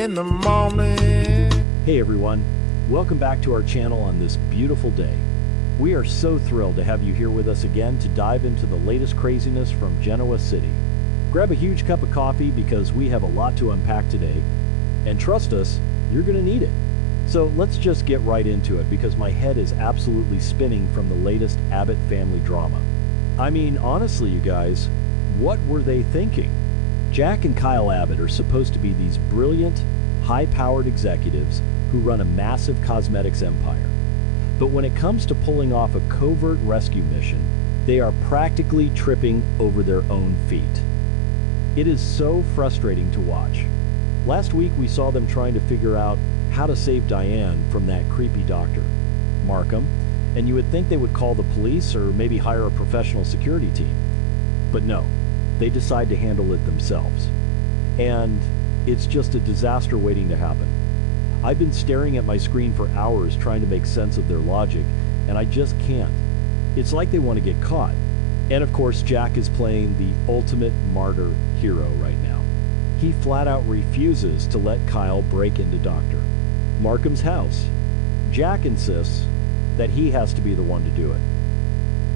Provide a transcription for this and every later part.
in the morning. Hey everyone, welcome back to our channel on this beautiful day. We are so thrilled to have you here with us again to dive into the latest craziness from Genoa City. Grab a huge cup of coffee because we have a lot to unpack today, and trust us, you're going to need it. So let's just get right into it because my head is absolutely spinning from the latest Abbott family drama. I mean, honestly, you guys, what were they thinking? Jack and Kyle Abbott are supposed to be these brilliant, high-powered executives who run a massive cosmetics empire. But when it comes to pulling off a covert rescue mission, they are practically tripping over their own feet. It is so frustrating to watch. Last week we saw them trying to figure out how to save Diane from that creepy doctor, Markham, and you would think they would call the police or maybe hire a professional security team. But no, they decide to handle it themselves. And it's just a disaster waiting to happen. I've been staring at my screen for hours trying to make sense of their logic, and I just can't. It's like they want to get caught. And of course, Jack is playing the ultimate martyr hero right now. He flat out refuses to let Kyle break into Dr. Markham's house. Jack insists that he has to be the one to do it.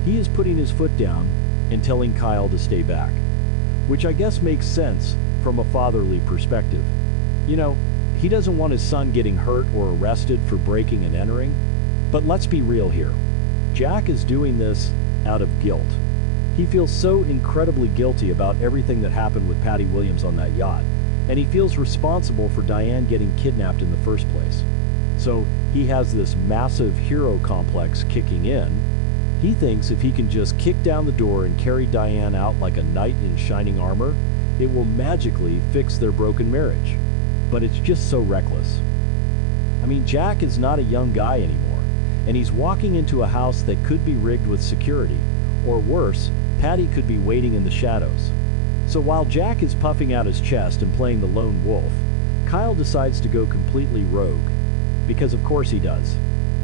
He is putting his foot down and telling Kyle to stay back, which I guess makes sense from a fatherly perspective. You know, he doesn't want his son getting hurt or arrested for breaking and entering. But let's be real here. Jack is doing this out of guilt. He feels so incredibly guilty about everything that happened with Patty Williams on that yacht, and he feels responsible for Diane getting kidnapped in the first place. So he has this massive hero complex kicking in. He thinks if he can just kick down the door and carry Diane out like a knight in shining armor, it will magically fix their broken marriage. But it's just so reckless. I mean, Jack is not a young guy anymore, and he's walking into a house that could be rigged with security, or worse, Patty could be waiting in the shadows. So while Jack is puffing out his chest and playing the lone wolf, Kyle decides to go completely rogue. Because of course he does.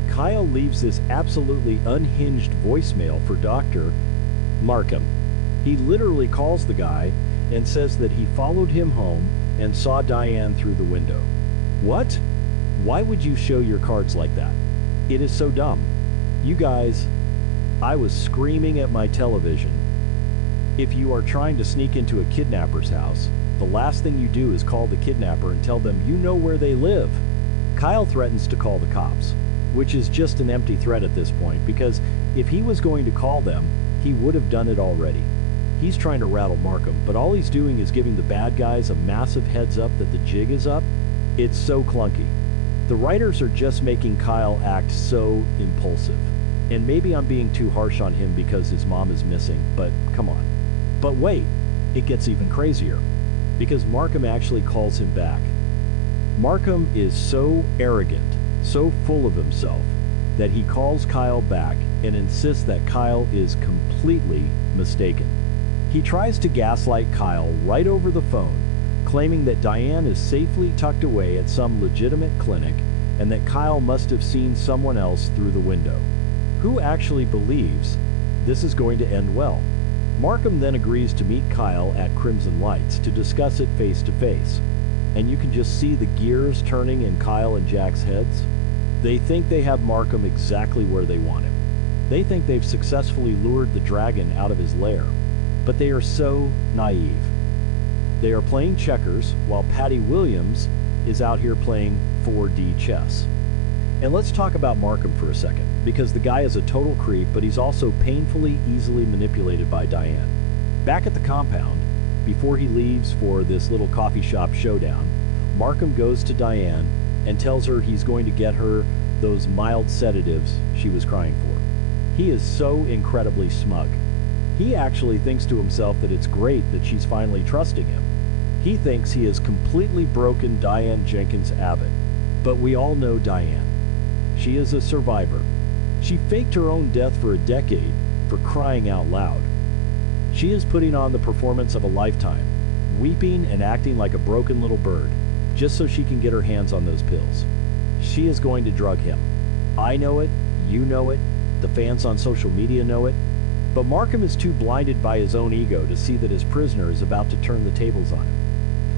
Kyle leaves this absolutely unhinged voicemail for Dr. Markham. He literally calls the guy and says that he followed him home and saw Diane through the window. What? Why would you show your cards like that? It is so dumb. You guys, I was screaming at my television. If you are trying to sneak into a kidnapper's house, the last thing you do is call the kidnapper and tell them you know where they live. Kyle threatens to call the cops, which is just an empty threat at this point, because if he was going to call them, he would have done it already. He's trying to rattle Markham, but all he's doing is giving the bad guys a massive heads up that the jig is up. It's so clunky. The writers are just making Kyle act so impulsive. And maybe I'm being too harsh on him because his mom is missing, but come on. But wait, it gets even crazier, because Markham actually calls him back. Markham is so arrogant, so full of himself, that he calls Kyle back and insists that Kyle is completely mistaken. He tries to gaslight Kyle right over the phone, claiming that Diane is safely tucked away at some legitimate clinic and that Kyle must have seen someone else through the window. Who actually believes this is going to end well? Markham then agrees to meet Kyle at Crimson Lights to discuss it face to face. And you can just see the gears turning in Kyle and Jack's heads. They think they have Markham exactly where they want him. They think they've successfully lured the dragon out of his lair. But they are so naive. They are playing checkers while Patty Williams is out here playing 4D chess. And let's talk about Markham for a second, because the guy is a total creep, but he's also painfully easily manipulated by Diane. Back at the compound, before he leaves for this little coffee shop showdown, Markham goes to Diane and tells her he's going to get her those mild sedatives she was crying for. He is so incredibly smug. He actually thinks to himself that it's great that she's finally trusting him. He thinks he has completely broken Diane Jenkins Abbott. But we all know Diane. She is a survivor. She faked her own death for a decade, for crying out loud. She is putting on the performance of a lifetime, weeping and acting like a broken little bird, just so she can get her hands on those pills. She is going to drug him. I know it, you know it, the fans on social media know it, but Markham is too blinded by his own ego to see that his prisoner is about to turn the tables on him.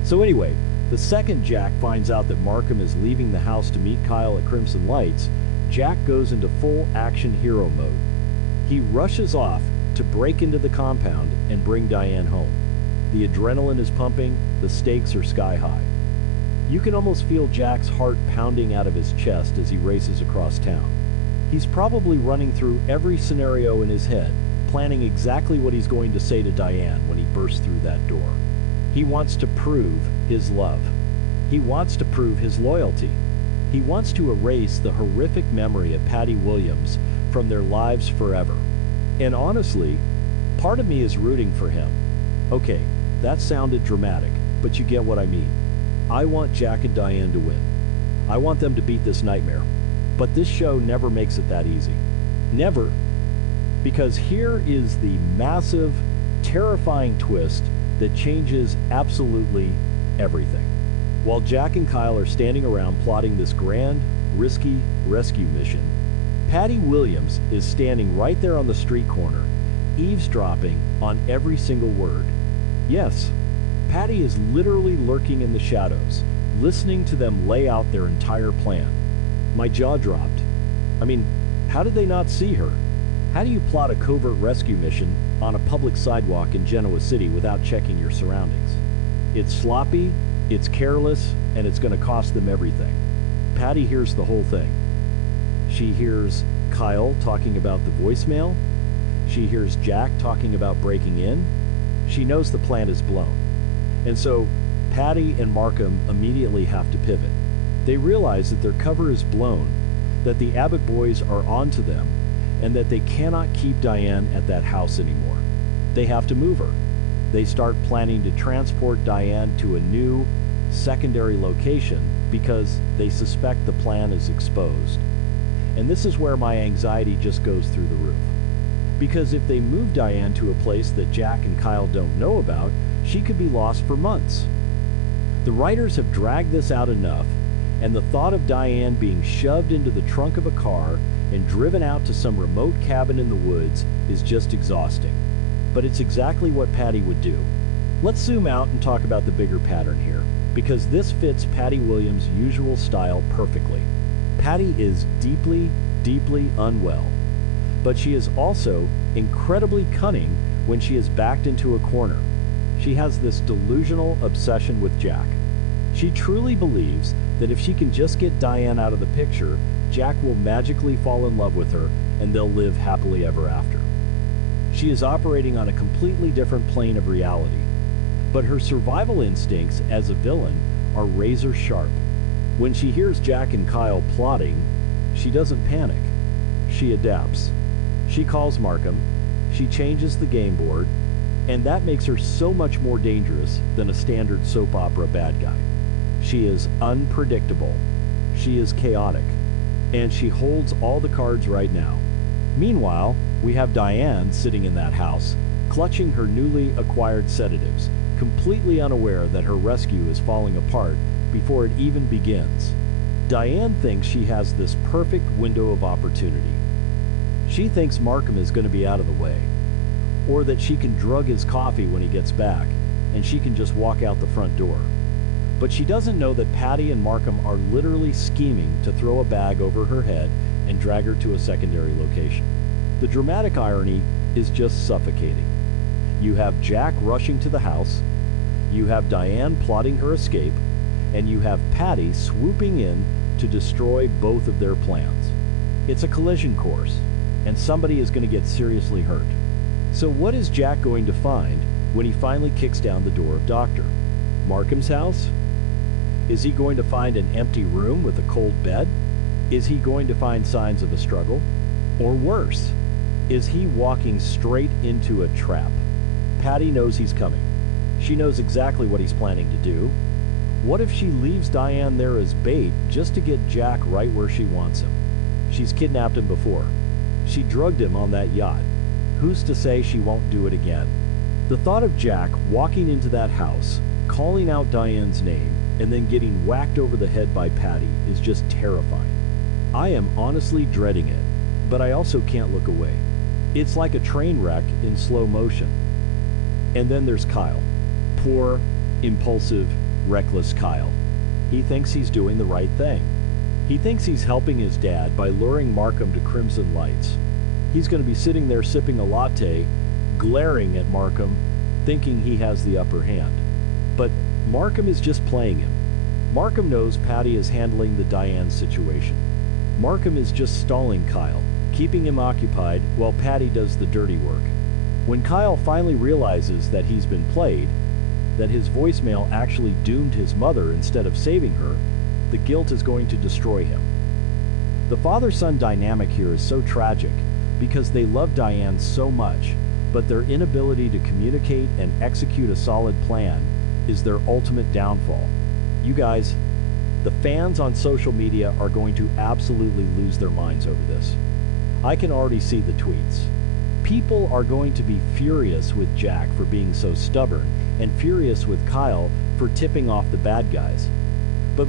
So anyway, The second Jack finds out that Markham is leaving the house to meet Kyle at Crimson Lights, Jack goes into full action hero mode. He rushes off to break into the compound and bring Diane home. The adrenaline is pumping, the stakes are sky high. You can almost feel Jack's heart pounding out of his chest as he races across town. He's probably running through every scenario in his head, planning exactly what he's going to say to Diane when he bursts through that door. He wants to prove his love. He wants to prove his loyalty. He wants to erase the horrific memory of Patty Williams from their lives forever. And honestly, part of me is rooting for him. Okay, that sounded dramatic, but you get what I mean. I want Jack and Diane to win. I want them to beat this nightmare. But this show never makes it that easy. Never. Because here is the massive, terrifying twist that changes absolutely everything. While Jack and Kyle are standing around plotting this grand, risky rescue mission, Patty Williams is standing right there on the street corner, eavesdropping on every single word. Yes, Patty is literally lurking in the shadows, listening to them lay out their entire plan. My jaw dropped. I mean, how did they not see her? How do you plot a covert rescue mission on a public sidewalk in Genoa City without checking your surroundings? It's sloppy, it's careless, and it's going to cost them everything. Patty hears the whole thing. She hears Kyle talking about the voicemail. She hears Jack talking about breaking in. She knows the plan is blown. And so Patty and Markham immediately have to pivot. They realize that their cover is blown, that the Abbott boys are onto them, and that they cannot keep Diane at that house anymore. They have to move her. They start planning to transport Diane to a new, secondary location because they suspect the plan is exposed. And this is where my anxiety just goes through the roof. Because if they move Diane to a place that Jack and Kyle don't know about, she could be lost for months. The writers have dragged this out enough, and the thought of Diane being shoved into the trunk of a car and driven out to some remote cabin in the woods is just exhausting. But it's exactly what Patty would do. Let's zoom out and talk about the bigger pattern here, because this fits Patty Williams' usual style perfectly. Patty is deeply, deeply unwell, but she is also incredibly cunning when she is backed into a corner. She has this delusional obsession with Jack. She truly believes that if she can just get Diane out of the picture, Jack will magically fall in love with her and they'll live happily ever after. She is operating on a completely different plane of reality, but her survival instincts as a villain are razor sharp. When she hears Jack and Kyle plotting, she doesn't panic. She adapts. She calls Markham, she changes the game board, and that makes her so much more dangerous than a standard soap opera bad guy. She is unpredictable. She is chaotic. And she holds all the cards right now. Meanwhile, we have Diane sitting in that house, clutching her newly acquired sedatives, completely unaware that her rescue is falling apart before it even begins. Diane thinks she has this perfect window of opportunity. She thinks Markham is going to be out of the way, or that she can drug his coffee when he gets back, and she can just walk out the front door. But she doesn't know that Patty and Markham are literally scheming to throw a bag over her head and drag her to a secondary location. The dramatic irony is just suffocating. You have Jack rushing to the house, you have Diane plotting her escape, and you have Patty swooping in to destroy both of their plans. It's a collision course, and somebody is going to get seriously hurt. So what is Jack going to find when he finally kicks down the door of Dr. Markham's house? Is he going to find an empty room with a cold bed? Is he going to find signs of a struggle? Or worse, is he walking straight into a trap? Patty knows he's coming. She knows exactly what he's planning to do. What if she leaves Diane there as bait just to get Jack right where she wants him? She's kidnapped him before. She drugged him on that yacht. Who's to say she won't do it again? The thought of Jack walking into that house, calling out Diane's name, and then getting whacked over the head by Patty is just terrifying. I am honestly dreading it, but I also can't look away. It's like a train wreck in slow motion. And then there's Kyle. Poor, impulsive, reckless Kyle. He thinks he's doing the right thing. He thinks he's helping his dad by luring Markham to crimson lights. He's going to be sitting there sipping a latte, glaring at Markham, thinking he has the upper hand. But Markham is just playing him. Markham knows Patty is handling the Diane situation. Markham is just stalling Kyle, keeping him occupied while Patty does the dirty work. When Kyle finally realizes that he's been played, that his voicemail actually doomed his mother instead of saving her, the guilt is going to destroy him. The father-son dynamic here is so tragic because they love Diane so much, but their inability to communicate and execute a solid plan is their ultimate downfall. You guys, the fans on social media are going to absolutely lose their minds over this. I can already see the tweets. People are going to be furious with Jack for being so stubborn and furious with Kyle for tipping off the bad guys. But